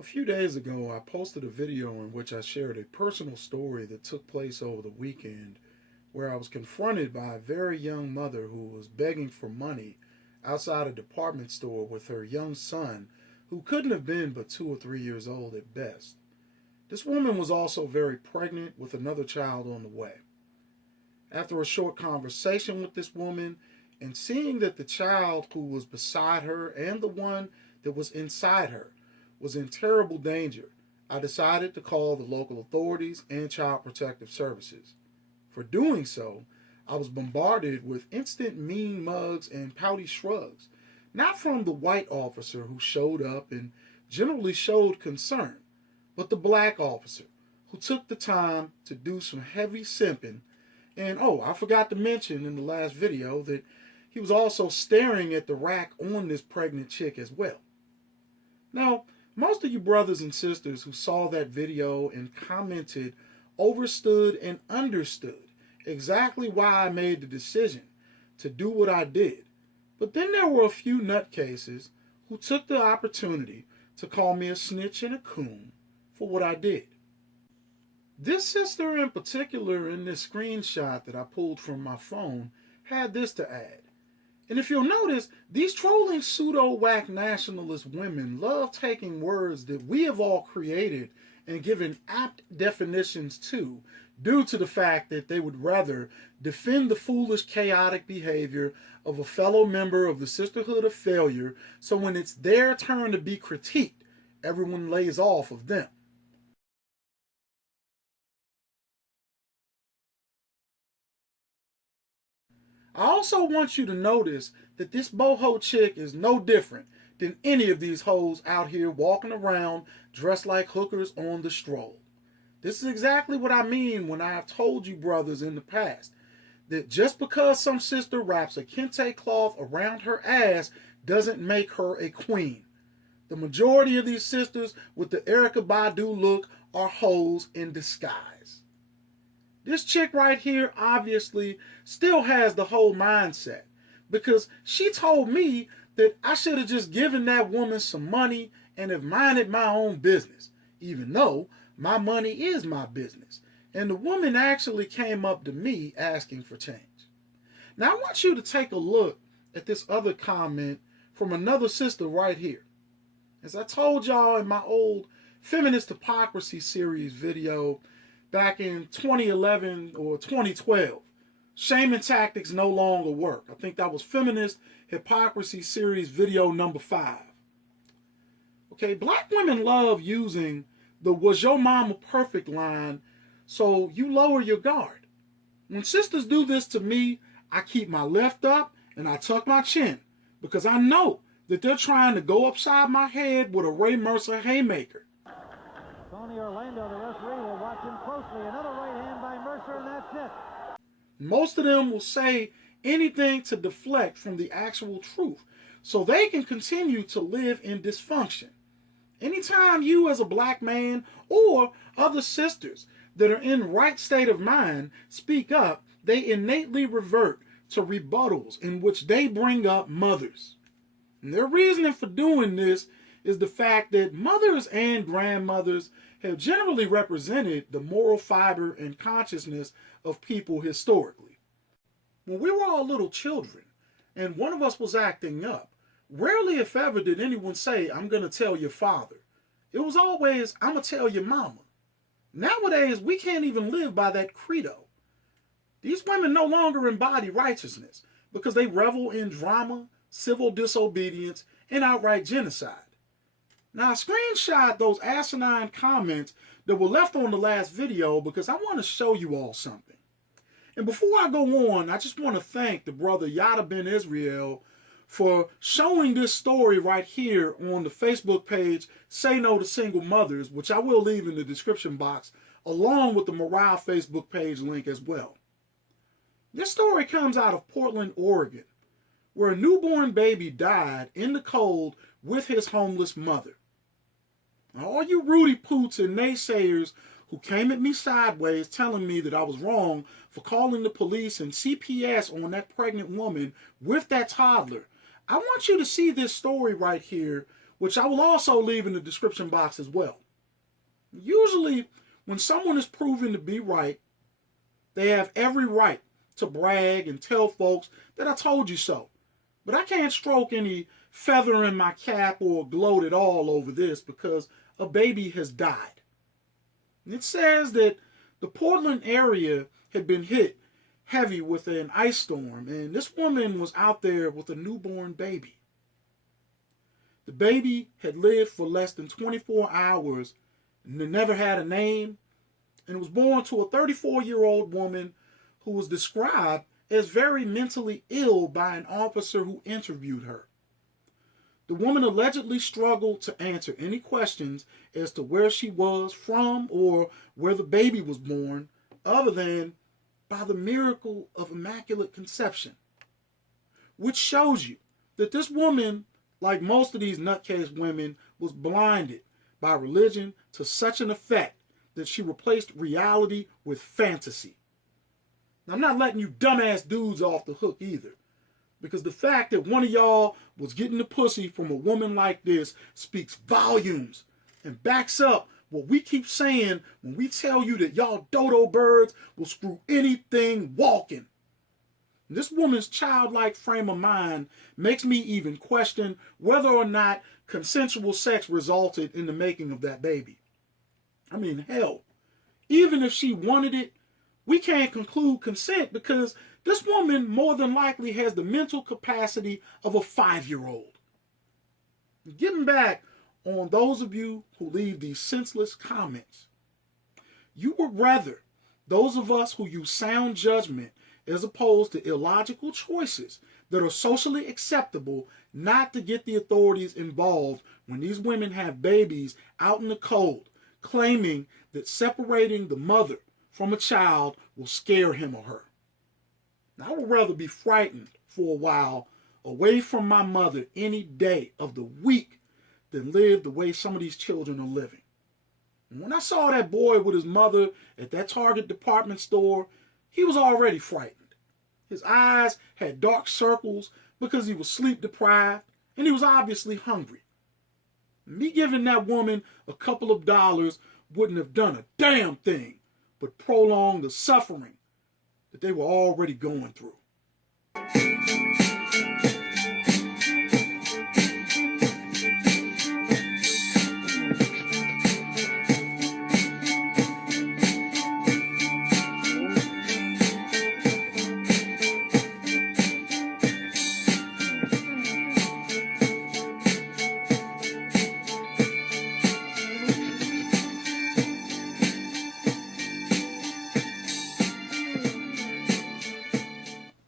A few days ago, I posted a video in which I shared a personal story that took place over the weekend where I was confronted by a very young mother who was begging for money outside a department store with her young son who couldn't have been but 2 or 3 years old at best. This woman was also very pregnant with another child on the way. After a short conversation with this woman and seeing that the child who was beside her and the one that was inside her was in terrible danger, I decided to call the local authorities and Child Protective Services. For doing so, I was bombarded with instant mean mugs and pouty shrugs, not from the white officer who showed up and generally showed concern, but the black officer who took the time to do some heavy simping. And oh, I forgot to mention in the last video that he was also staring at the rack on this pregnant chick as well. Now, most of you brothers and sisters who saw that video and commented overstood and understood exactly why I made the decision to do what I did. But then there were a few nutcases who took the opportunity to call me a snitch and a coon for what I did. This sister in particular in this screenshot that I pulled from my phone had this to add. And if you'll notice, these trolling pseudo-whack nationalist women love taking words that we have all created and given apt definitions to, due to the fact that they would rather defend the foolish, chaotic behavior of a fellow member of the Sisterhood of Failure, so when it's their turn to be critiqued, everyone lays off of them. I also want you to notice that this boho chick is no different than any of these hoes out here walking around dressed like hookers on the stroll. This is exactly what I mean when I have told you brothers in the past that just because some sister wraps a kente cloth around her ass doesn't make her a queen. The majority of these sisters with the Erykah Badu look are hoes in disguise. This chick right here obviously still has the whole mindset because she told me that I should have just given that woman some money and have minded my own business, even though my money is my business. And the woman actually came up to me asking for change. Now I want you to take a look at this other comment from another sister right here. As I told y'all in my old Feminist Hypocrisy series video back in 2011 or 2012, shaming tactics no longer work. I think that was Feminist Hypocrisy series video number 5. Okay, black women love using the "was your mama perfect" line, so you lower your guard. When sisters do this to me, I keep my left up and I tuck my chin because I know that they're trying to go upside my head with a Ray Mercer haymaker. Tony Orlando, the referee, will watch him closely. Another right hand by Mercer, and that's it. Most of them will say anything to deflect from the actual truth so they can continue to live in dysfunction. Anytime you as a black man or other sisters that are in right state of mind speak up, they innately revert to rebuttals in which they bring up mothers. And their reasoning for doing this is the fact that mothers and grandmothers have generally represented the moral fiber and consciousness of people historically. When we were all little children and one of us was acting up, rarely if ever did anyone say, "I'm going to tell your father." It was always, "I'm going to tell your mama." Nowadays, we can't even live by that credo. These women no longer embody righteousness because they revel in drama, civil disobedience, and outright genocide. Now, I screenshot those asinine comments that were left on the last video because I want to show you all something. And before I go on, I just want to thank the brother Yada Ben Israel for showing this story right here on the Facebook page, Say No to Single Mothers, which I will leave in the description box, along with the Morale Facebook page link as well. This story comes out of Portland, Oregon, where a newborn baby died in the cold with his homeless mother. Now, all you Rudy Poots and naysayers who came at me sideways telling me that I was wrong for calling the police and CPS on that pregnant woman with that toddler, I want you to see this story right here which I will also leave in the description box as well. Usually, when someone is proven to be right, they have every right to brag and tell folks that I told you so. But I can't stroke any feather in my cap or gloat at all over this because a baby has died. It says that the Portland area had been hit heavy with an ice storm, and this woman was out there with a newborn baby. The baby had lived for less than 24 hours and it never had a name, and it was born to a 34-year-old woman who was described as very mentally ill by an officer who interviewed her. The woman allegedly struggled to answer any questions as to where she was from or where the baby was born, other than by the miracle of immaculate conception. Which shows you that this woman, like most of these nutcase women, was blinded by religion to such an effect that she replaced reality with fantasy. Now, I'm not letting you dumbass dudes off the hook either, because the fact that one of y'all was getting the pussy from a woman like this speaks volumes and backs up what we keep saying when we tell you that y'all dodo birds will screw anything walking. This woman's childlike frame of mind makes me even question whether or not consensual sex resulted in the making of that baby. I mean, hell, even if she wanted it, we can't conclude consent because this woman more than likely has the mental capacity of a 5-year-old. Getting back on those of you who leave these senseless comments, you would rather those of us who use sound judgment as opposed to illogical choices that are socially acceptable not to get the authorities involved when these women have babies out in the cold, claiming that separating the mother from a child will scare him or her. Now, I would rather be frightened for a while away from my mother any day of the week than live the way some of these children are living. And when I saw that boy with his mother at that Target department store, he was already frightened. His eyes had dark circles because he was sleep deprived, and he was obviously hungry. Me giving that woman a couple of dollars wouldn't have done a damn thing but prolong the suffering that they were already going through.